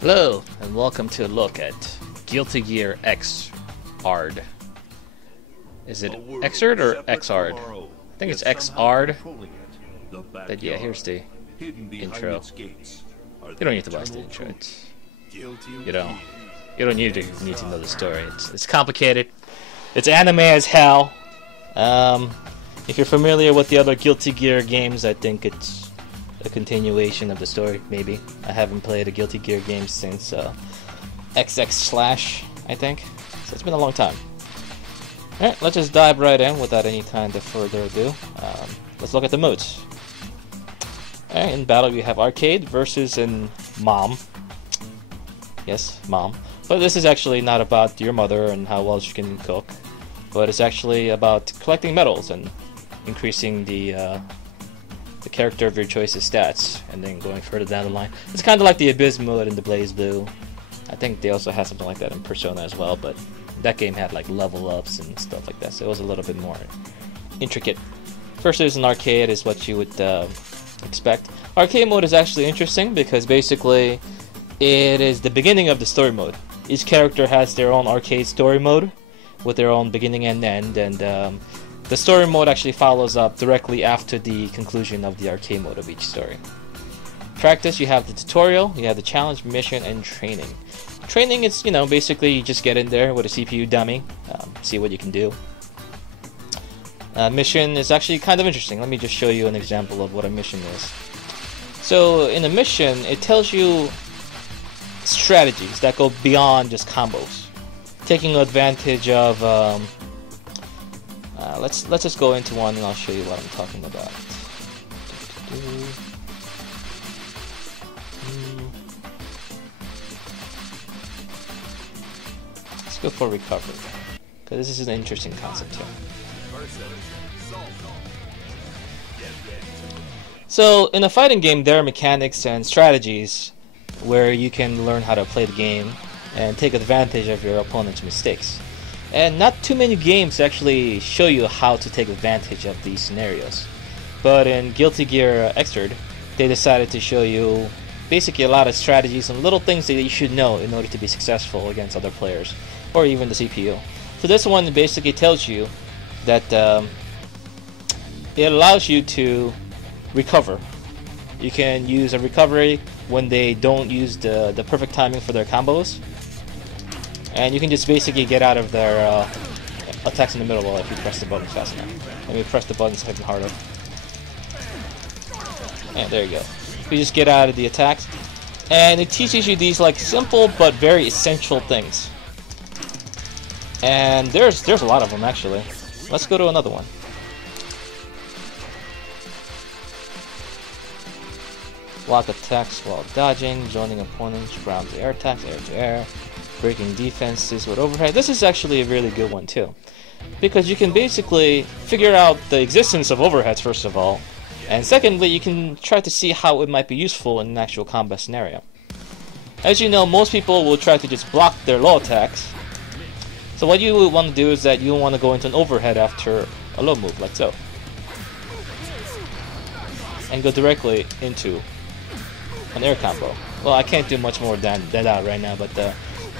Hello, and welcome to a look at Guilty Gear Xrd. Is it Xrd or Xrd? I think it's Xrd. But yeah, here's the intro. You don't need to watch the intro. You don't need to know the story. It's complicated. It's anime as hell. If you're familiar with the other Guilty Gear games, I think it's a continuation of the story, maybe. I haven't played a Guilty Gear game since XX/, I think. So it's been a long time. Alright, let's just dive right in without any kind of further ado. Let's look at the modes. Alright, in battle we have arcade versus in mom. Yes, mom. But this is actually not about your mother and how well she can cook, but it's actually about collecting medals and increasing the character of your choice's stats, and then going further down the line. It's kind of like the Abyss mode in the Blaze Blue. I think they also had something like that in Persona as well, but that game had like level ups and stuff like that, so it was a little bit more intricate. Versus an arcade is what you would expect. Arcade mode is actually interesting because basically it is the beginning of the story mode. Each character has their own arcade story mode with their own beginning and end, and the story mode actually follows up directly after the conclusion of the arcade mode of each story. Practice, you have the tutorial, you have the challenge, mission, and training. Training is, basically you just get in there with a CPU dummy, see what you can do. Mission is actually kind of interesting. Let me just show you an example of what a mission is. So in a mission, it tells you strategies that go beyond just combos, taking advantage of let's just go into one and I'll show you what I'm talking about. Let's go for recovery, because this is an interesting concept here. So in a fighting game, there are mechanics and strategies where you can learn how to play the game and take advantage of your opponent's mistakes. And not too many games actually show you how to take advantage of these scenarios. But in Guilty Gear Xrd, they decided to show you basically a lot of strategies and little things that you should know in order to be successful against other players, or even the CPU. So this one basically tells you that it allows you to recover. You can use a recovery when they don't use the perfect timing for their combos. And you can just basically get out of their attacks in the middle if you press the button fast enough. Let me press the button second harder. And there you go. You just get out of the attacks. And it teaches you these like simple but very essential things. And there's a lot of them actually. Let's go to another one. Block attacks while dodging, zoning opponents, ground to air attacks, air to air. Breaking defenses with overhead. This is actually a really good one too, because you can basically figure out the existence of overheads first of all, and secondly you can try to see how it might be useful in an actual combat scenario. As you know, most people will try to just block their low attacks, so what you would want to do is that you want to go into an overhead after a low move like so, and go directly into an air combo. Well, I can't do much more than that right now, but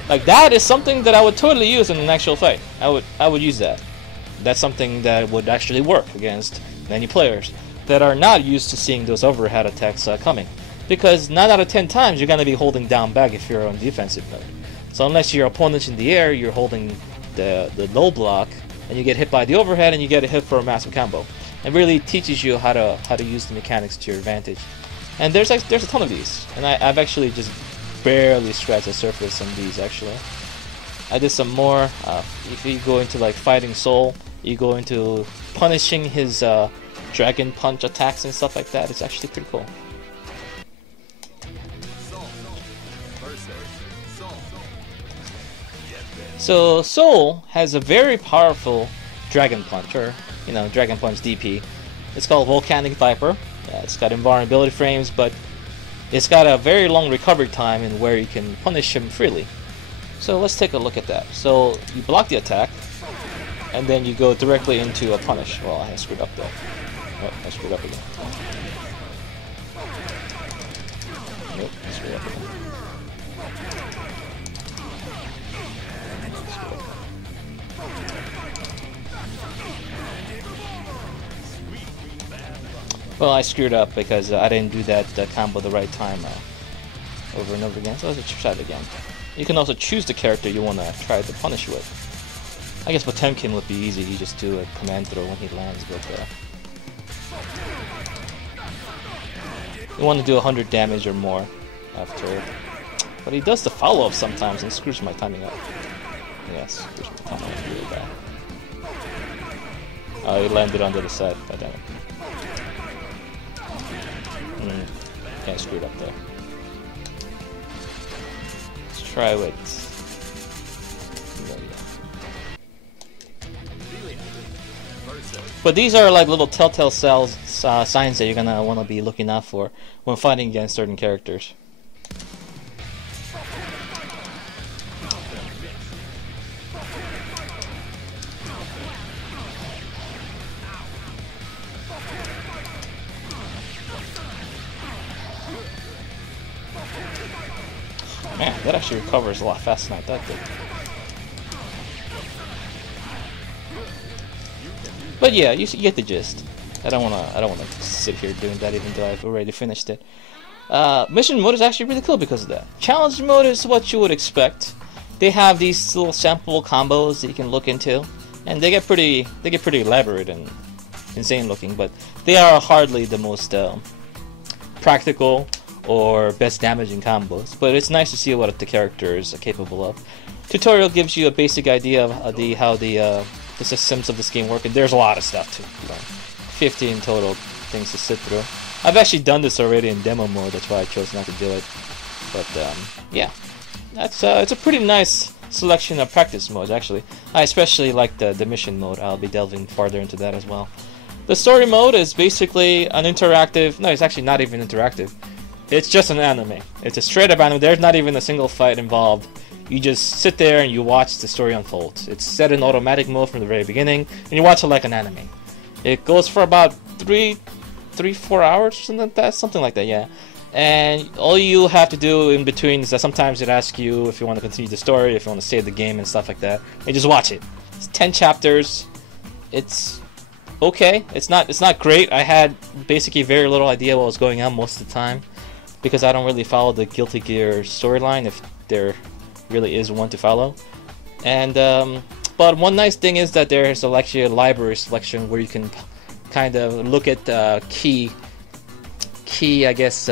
like that is something that I would totally use in an actual fight. I would use that. That's something that would actually work against many players that are not used to seeing those overhead attacks coming. Because 9 out of 10 times you're going to be holding down back if you're on defensive mode. So unless your opponent's in the air, you're holding the low block, and you get hit by the overhead and you get a hit for a massive combo. It really teaches you how to use the mechanics to your advantage. And there's a ton of these, and I've actually just barely scratched the surface on these actually. I did some more. If you go into like fighting Soul, you go into punishing his dragon punch attacks and stuff like that. It's actually pretty cool. So Soul has a very powerful dragon punch, or dragon punch DP. It's called Volcanic Viper. It's got invulnerability frames, but it's got a very long recovery time in where you can punish him freely. So let's take a look at that. So you block the attack, and then you go directly into a punish. Well, I screwed up though. Oh, I screwed up again. Nope, I screwed up again. Well, I screwed up because I didn't do that combo the right time over and over again, so let's try it again. You can also choose the character you want to try to punish with. I guess Potemkin would be easy, you just do a command throw when he lands, but you want to do 100 damage or more after it. But he does the follow-up sometimes and screws my timing up. Yes, screws my timing up really bad. Oh, he landed under the side, god damn it. Can't screw it up there. Let's try with... But these are like little telltale signs that you're gonna want to be looking out for when fighting against certain characters. Man, that actually recovers a lot faster than I thought it did. But yeah, you get the gist. I don't wanna sit here doing that even though I've already finished it. Mission mode is actually really cool because of that. Challenge mode is what you would expect. They have these little sample combos that you can look into, and they get pretty elaborate and insane looking. But they are hardly the most practical or best damaging combos, but it's nice to see what the characters are capable of. Tutorial gives you a basic idea of how the systems of this game work, and there's a lot of stuff to learn. 15 total things to sit through. I've actually done this already in demo mode, that's why I chose not to do it. But yeah, it's a pretty nice selection of practice modes actually. I especially like the mission mode. I'll be delving farther into that as well. The story mode is basically an interactive, no, it's actually not even interactive. It's just an anime. It's a straight up anime. There's not even a single fight involved. You just sit there and you watch the story unfold. It's set in automatic mode from the very beginning, and you watch it like an anime. It goes for about 3-4 hours or something like that, yeah. And all you have to do in between is that sometimes it asks you if you want to continue the story, if you want to save the game and stuff like that. And just watch it. It's 10 chapters. It's okay. It's not great. I had basically very little idea what was going on most of the time, because I don't really follow the Guilty Gear storyline, if there really is one to follow. And but one nice thing is that there is actually a library selection where you can kind of look at key I guess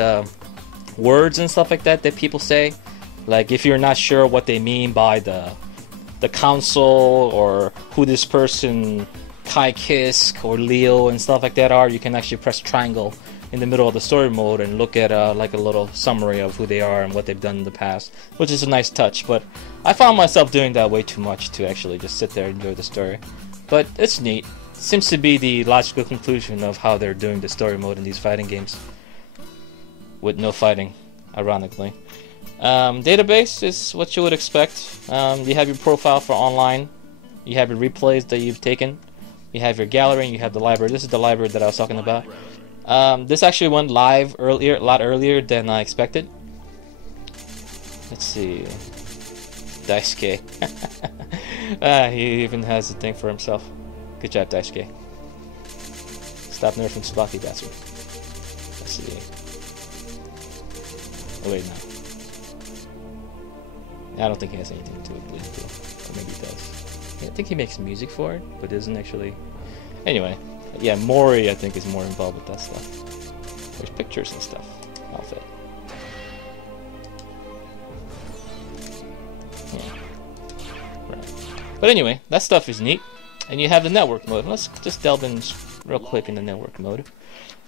words and stuff like that people say. Like if you're not sure what they mean by the council, or who this person Kai Kisk or Leo and stuff like that are, you can actually press triangle in the middle of the story mode and look at like a little summary of who they are and what they've done in the past, which is a nice touch. But I found myself doing that way too much to actually just sit there and enjoy the story. But it's neat. Seems to be the logical conclusion of how they're doing the story mode in these fighting games, with no fighting, ironically. Database is what you would expect. You have your profile for online, you have your replays that you've taken, you have your gallery, and you have the library. This is the library that I was talking about. This actually went live a lot earlier than I expected. Let's see. Daisuke. He even has a thing for himself. Good job, Daisuke. Stop nerfing Tsubaki, bastard. Let's see. Oh wait, no. I don't think he has anything to bleed to. Or maybe he does. I think he makes music for it, but doesn't actually. Anyway. Yeah, Mori, I think, is more involved with that stuff. There's pictures and stuff. Outfit. Yeah. Right. But anyway, that stuff is neat. And you have the network mode. Let's just delve in real quick in the network mode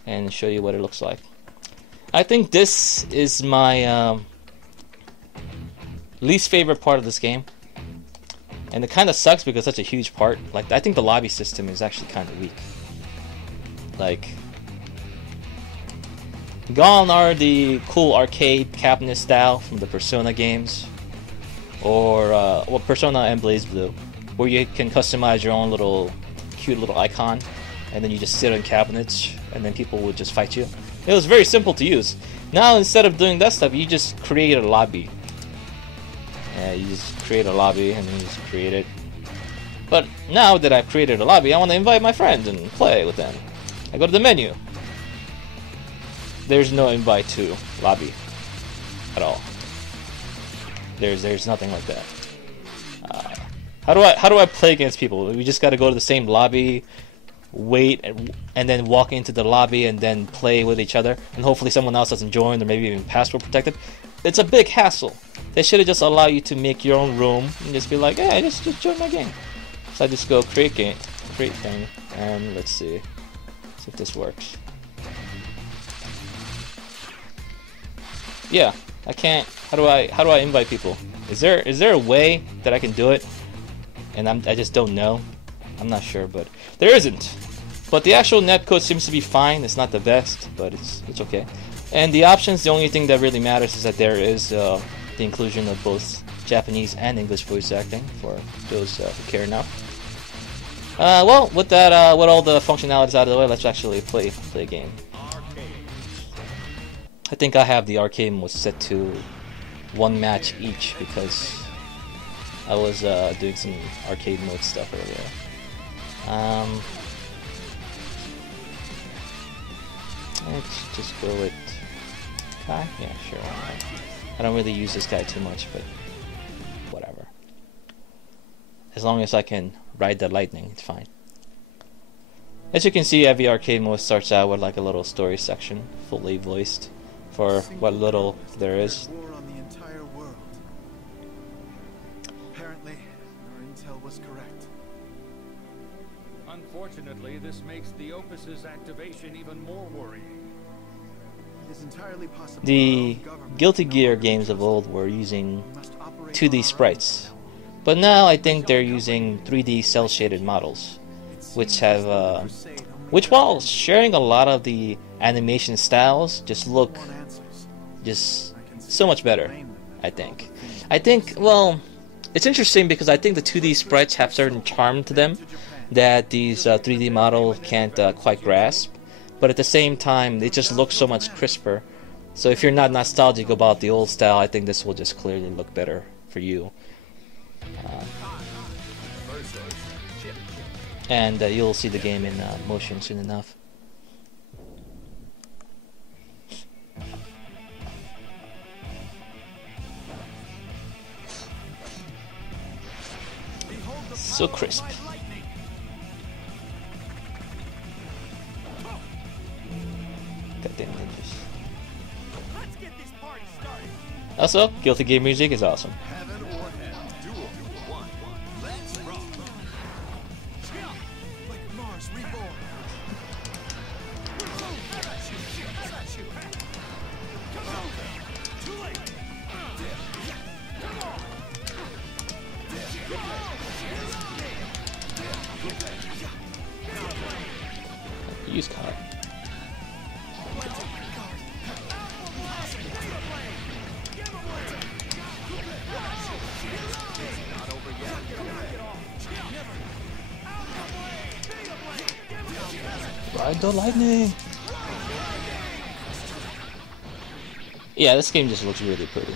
and show you what it looks like. I think this is my least favorite part of this game. And it kind of sucks because it's such a huge part. Like, I think the lobby system is actually kind of weak. Like, gone are the cool arcade cabinet style from the Persona games, or well, Persona and BlazBlue, where you can customize your own little cute little icon, and then you just sit on cabinets, and then people would just fight you. It was very simple to use. Now instead of doing that stuff, you just create a lobby, and you just create a lobby and then you just create it. But now that I've created a lobby, I want to invite my friends and play with them. I go to the menu. There's no invite to lobby at all. There's nothing like that. How do I play against people? We just got to go to the same lobby, wait, and then walk into the lobby and then play with each other, and hopefully someone else doesn't join or maybe even password protected. It's a big hassle. They should have just allowed you to make your own room and just be like, hey, just join my game. So I just go create thing, and let's see if this works. Yeah, I can't. How do I invite people? Is there a way that I can do it? And I just don't know. I'm not sure, but there isn't. But the actual netcode seems to be fine. It's not the best, but it's okay. And the options, the only thing that really matters is that there is the inclusion of both Japanese and English voice acting for those who care now. Well, with that, with all the functionalities out of the way, let's actually play a game. I think I have the arcade mode set to 1 match each because I was doing some arcade mode stuff earlier. Let's just go with Kai. Yeah, sure. I don't really use this guy too much, but whatever. As long as I can ride the lightning, it's fine. As you can see, every arcade mode starts out with like a little story section, fully voiced for what little there is. Apparently, our intel was correct. Unfortunately, this makes the Opus's activation even more worrying. It is entirely possible The Guilty Gear games of old were using 2D sprites, but now I think they're using 3D cel-shaded models, which have, which while sharing a lot of the animation styles, just look just so much better. I think, well, it's interesting because I think the 2D sprites have certain charm to them that these 3D models can't quite grasp, but at the same time they just look so much crisper. So if you're not nostalgic about the old style, I think this will just clearly look better for you. And you'll see the game in motion soon enough. So crisp. Goddamn ninjas. Also, Guilty Gear music is awesome. Use card. Ride the lightning. Yeah, this game just looks really pretty.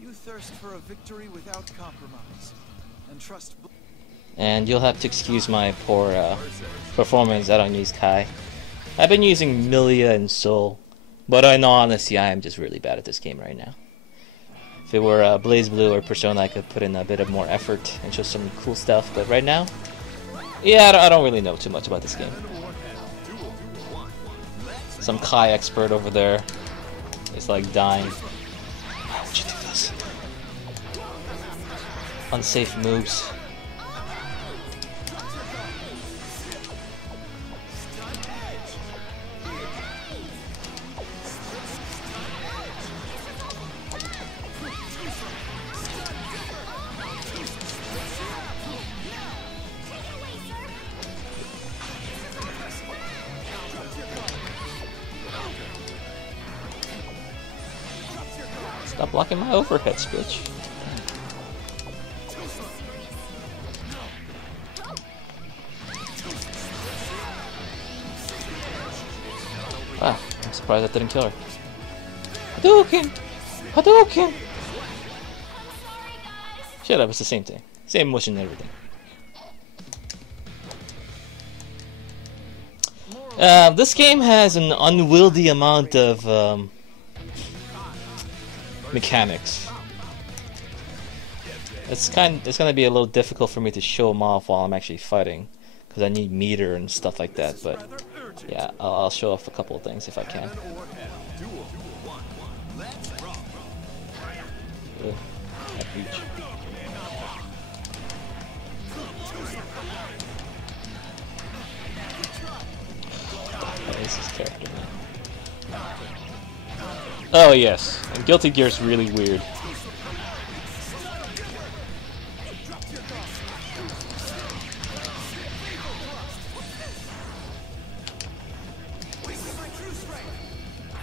You thirst for a victory without compromise, and trust. And you'll have to excuse my poor performance. I don't use Kai. I've been using Milia and Soul, but in all honesty, I am just really bad at this game right now. If it were Blaze Blue or Persona, I could put in a bit of more effort and show some cool stuff, but right now, yeah, I don't really know too much about this game. Some Kai expert over there is like dying. Why would you do this? Unsafe moves. Stop blocking my overheads, bitch. Wow, I'm surprised that didn't kill her. Hadouken! Hadouken! Shut up, it's the same thing. Same motion and everything. This game has an unwieldy amount of mechanics. It's gonna be a little difficult for me to show them off while I'm actually fighting, because I need meter and stuff like that. But yeah, I'll show off a couple of things if I can. Ugh, that reach. This is character, man. Oh yes, and Guilty Gear is really weird.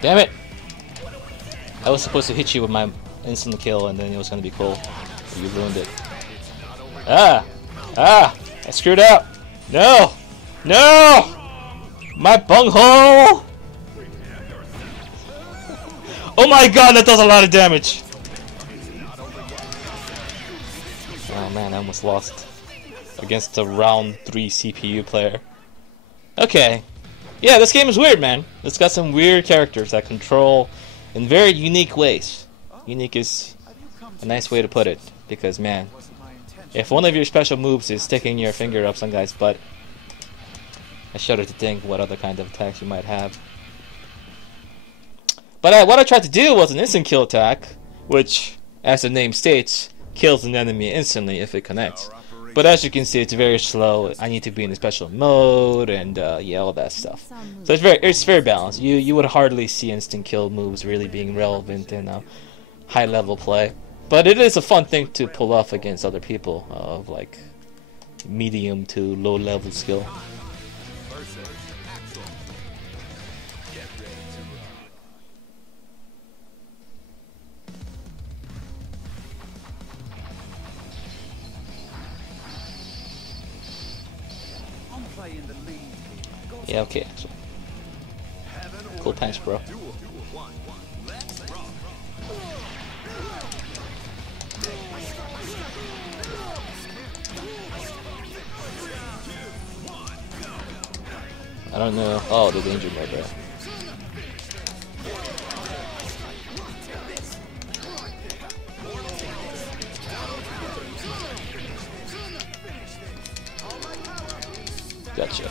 Damn it! I was supposed to hit you with my instant kill, and then it was gonna be cool. But you ruined it. Ah! Ah! I screwed up! No! No! My bunghole! Oh my god, that does a lot of damage! Oh man, I almost lost against a round 3 CPU player. Okay. Yeah, this game is weird, man. It's got some weird characters that control in very unique ways. Unique is a nice way to put it, because man, if one of your special moves is sticking your finger up some guy's butt, I shudder to think what other kind of attacks you might have. But what I tried to do was an instant kill attack, which, as the name states, kills an enemy instantly if it connects. But as you can see, it's very slow. I need to be in a special mode, and yeah, all that stuff. So it's very balanced. You would hardly see instant kill moves really being relevant in high level play, but it is a fun thing to pull off against other people of like medium to low level skill. Yeah, okay, actually. Cool punch, bro. I don't know. Oh, the danger mode, bro. Gotcha.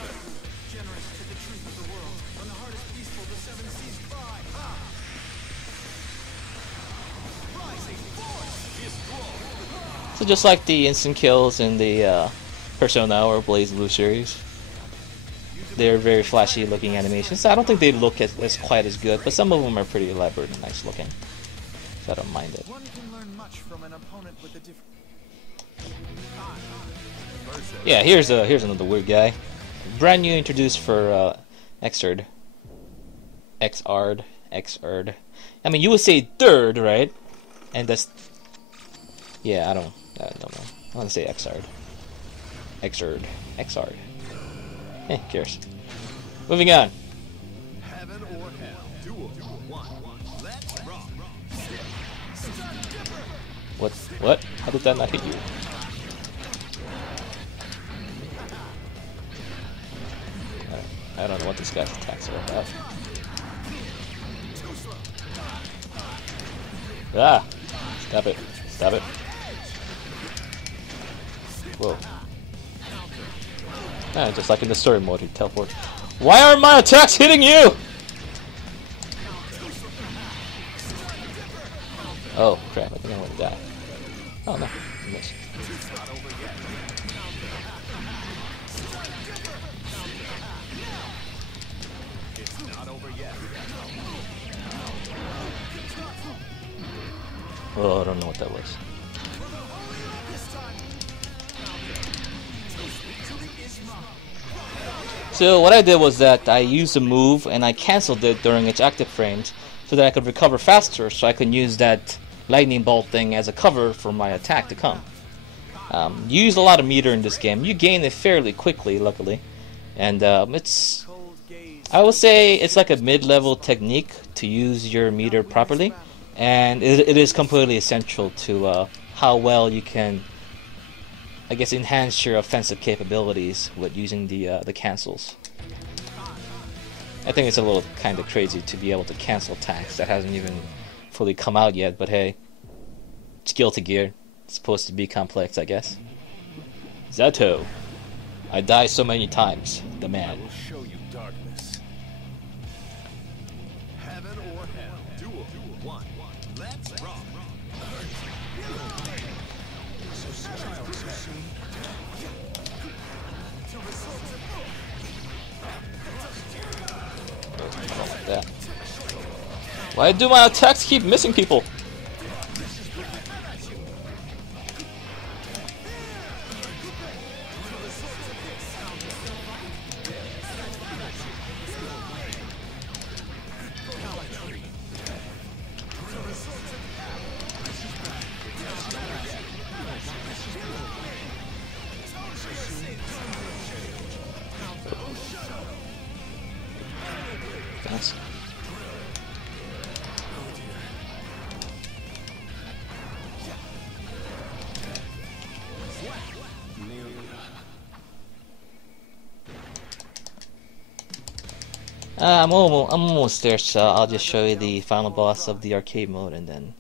So just like the instant kills in the Persona or Blaze Blue series, they're very flashy looking animations. I don't think they look as quite as good, but some of them are pretty elaborate and nice looking, so I don't mind it. Yeah, here's another weird guy, brand new introduced for Xrd. Xrd. I mean, you would say third, right? And that's, yeah, I don't know. I want to say Xrd. Xrd. Who cares? Moving on. What? How did that not hit you? I don't know what this guy's attacks are about. Ah! Stop it. Stop it. Whoa. Ah, just like in the story mode, he teleports. Why aren't my attacks hitting you? Oh, crap, I think I'm gonna die. Oh, no. I missed. Oh, I don't know what that was. So what I did was that I used a move and I cancelled it during its active frames so that I could recover faster, so I could use that lightning bolt thing as a cover for my attack to come. You use a lot of meter in this game. You gain it fairly quickly, luckily, and it's I would say it's like a mid-level technique to use your meter properly, and it is completely essential to how well you can, I guess, enhance your offensive capabilities with using the cancels. I think it's a little kind of crazy to be able to cancel attacks that hasn't even fully come out yet, but hey, it's Guilty Gear. It's supposed to be complex, I guess. Zato. I die so many times, the man. I will show you darkness. Heaven or hell. Duel. One. Let's rock. Like that. Why do my attacks keep missing people? Nice. I'm almost there, so I'll just show you the final boss of the arcade mode and then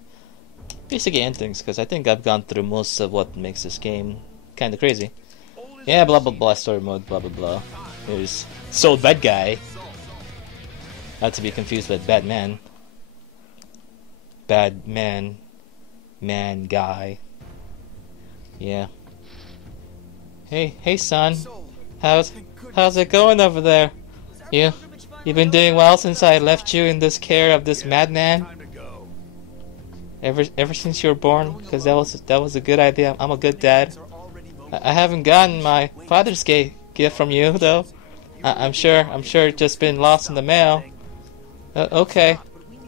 basically end things, because I think I've gone through most of what makes this game kind of crazy. Yeah, blah blah blah, story mode, blah blah blah. There's Soul Bad Guy. Not to be confused with Bad Man. Bad Man. Man Guy. Yeah. Hey son. How's it going over there? You've been doing well since I left you in this care of this madman? Ever since you were born? Because that was a good idea. I'm a good dad. I haven't gotten my Father's Day gift from you though. I'm sure it's just been lost in the mail. Okay.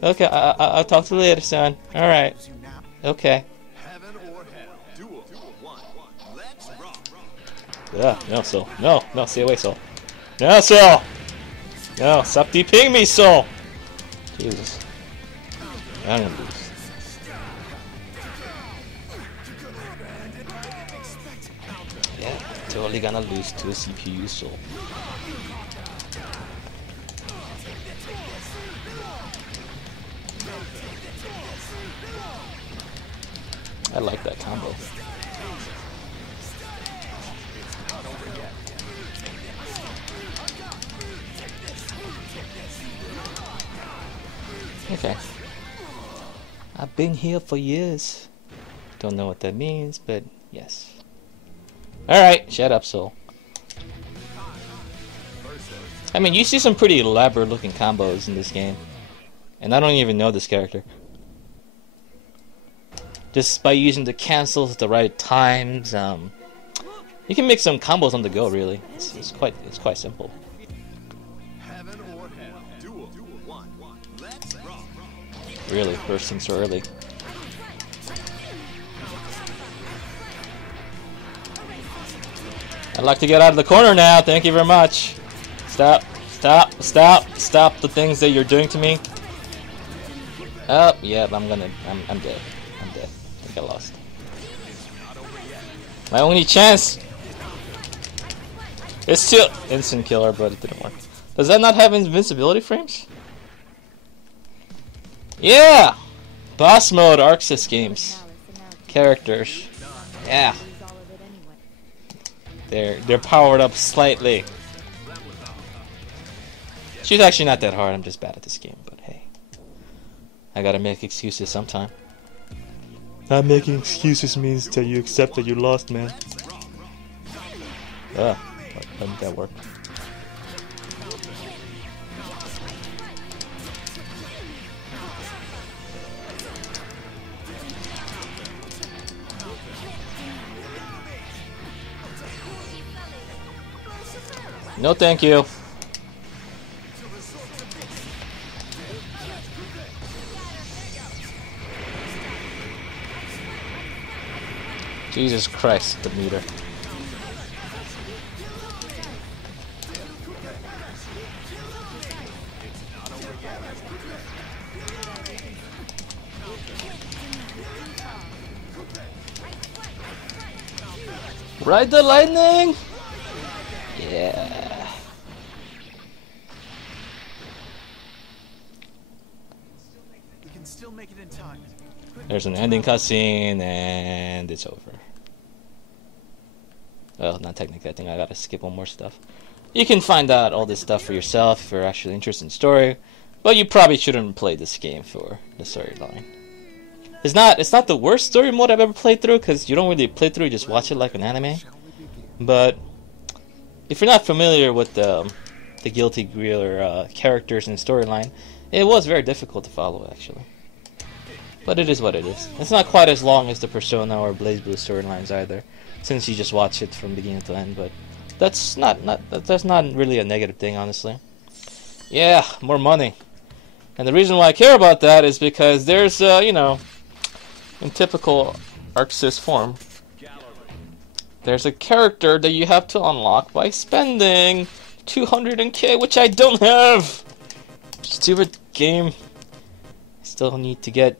I'll talk to you later, son. All right. Okay. Yeah. No, Soul. No. Stay away, Soul. No, Soul. No, stop DPing me, Soul. Jesus. I'm gonna lose. Yeah, totally gonna lose to a CPU, Soul. I like that combo. Okay. I've been here for years. Don't know what that means, but yes. Alright, shut up, Soul. I mean, you see some pretty elaborate looking combos in this game. And I don't even know this character. Just by using the cancels at the right times, you can make some combos on the go. Really, it's quite simple. Really, bursting so early. I'd like to get out of the corner now. Thank you very much. Stop the things that you're doing to me. Oh, yeah, I'm dead. I'm dead. I think I lost. My only chance. It's still instant killer, but it didn't work. Does that not have invincibility frames? Yeah! Boss mode, Arxis games. Characters. Yeah. They're powered up slightly. She's actually not that hard, I'm just bad at this game, but hey. I gotta make excuses sometime. Not making excuses means that you accept that you lost, man. Why didn't that work? No, thank you. Jesus Christ, the meter. Ride the lightning! Yeah. We can still make it in time. There's an ending cutscene and it's over. Well, not technically, I think I gotta skip one more stuff. You can find out all this stuff for yourself if you're actually interested in story, but you probably shouldn't play this game for the storyline. It's not the worst story mode I've ever played through, because you don't really play through, you just watch it like an anime. But if you're not familiar with the Guilty Gear characters and storyline, it was very difficult to follow actually. But it is what it is. It's not quite as long as the Persona or BlazBlue storylines either, since you just watch it from beginning to end. But that's not really a negative thing, honestly. Yeah, more money. And the reason why I care about that is because there's, you know, in typical ArcSys form, there's a character that you have to unlock by spending 200k, which I don't have. Stupid game. I still need to get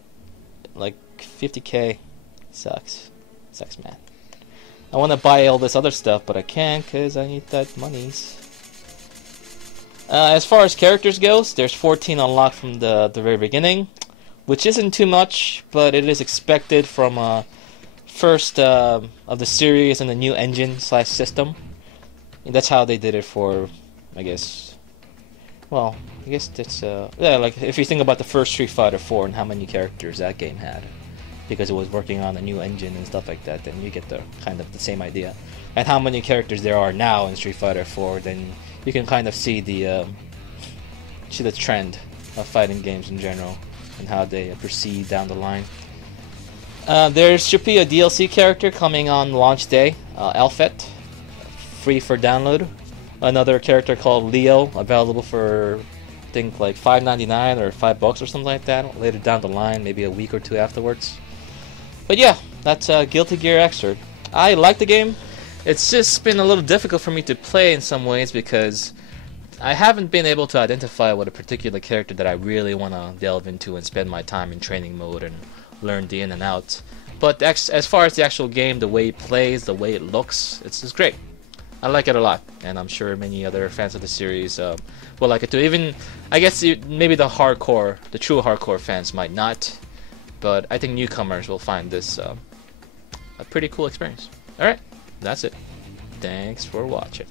like 50k. Sucks, man. I want to buy all this other stuff, but I can't because I need that monies. As far as characters goes, there's 14 unlocked from the very beginning, which isn't too much, but it is expected from first of the series and the new engine / system. And that's how they did it for, I guess. Well, I guess that's yeah, like if you think about the first Street Fighter 4 and how many characters that game had, because it was working on a new engine and stuff like that, then you get the kind of the same idea. And how many characters there are now in Street Fighter 4, then you can kind of see the trend of fighting games in general and how they proceed down the line. There should be a DLC character coming on launch day, Alphet, free for download. Another character called Leo, available for I think like $5.99 or $5 or something like that later down the line, maybe a week or two afterwards. But yeah, that's Guilty Gear Xrd. I like the game. It's just been a little difficult for me to play in some ways because I haven't been able to identify what a particular character that I really want to delve into and spend my time in training mode and learn the in and outs. But as far as the actual game, the way it plays, the way it looks, it's great. I like it a lot, and I'm sure many other fans of the series will like it too. Even, I guess maybe the true hardcore fans might not, but I think newcomers will find this a pretty cool experience. Alright, that's it. Thanks for watching.